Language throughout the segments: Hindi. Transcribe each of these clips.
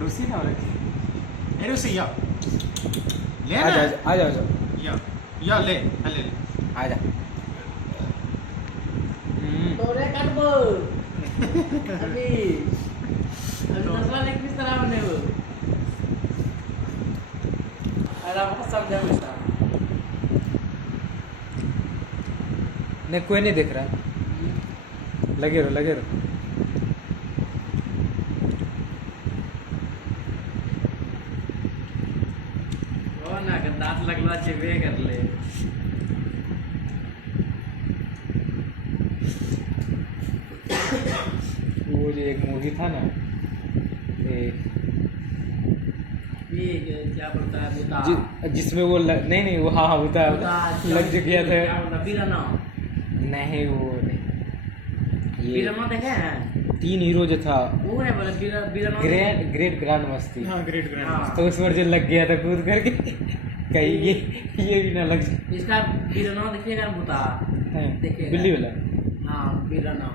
रूसी ना ए रूसी या ले आ ना जा आ जा या ले ले आ जा। तोरे काटबो अभी दसवा लेग किस तरह बने हो अरे आप समझा मुझे नहीं कोई नहीं देख रहा। लगे रहो। ओ ना के दांत लगवा छेबे कर ले वो जो एक मूवी था ना ये क्या बोलता है बुता जिसमें वो नहीं वो हाँ होता लग जो गया था। क्या बोलता बीराना नहीं वो नहीं ये बीराना देखे हैं 3 हीरो जो था वो है बोले बीराना ग्रेट ग्रैंड मस्ती। हाँ ग्रेट ग्रैंड तो उस पर जो लग गया था कूद करके कहीं ये भी ना लग जाए। इसका बीराना देखिएगा बुता हैं, देखिएगा बिल्ली वाला हाँ बीराना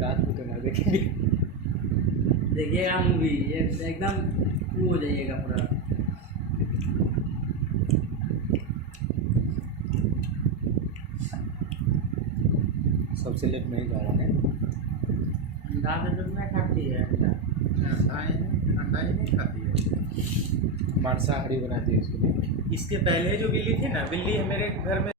रात को तो ना देखेंगे। देखिएगा मूवी ये एकदम वो हो जाइएगा पूरा सबसे लेट नहीं जा रहा है। अंडा तो नहीं खाती है अंडा ही नहीं खाती है। मांसाहारी बनाती है उसको। इसके पहले जो बिल्ली थी ना बिल्ली मेरे घर में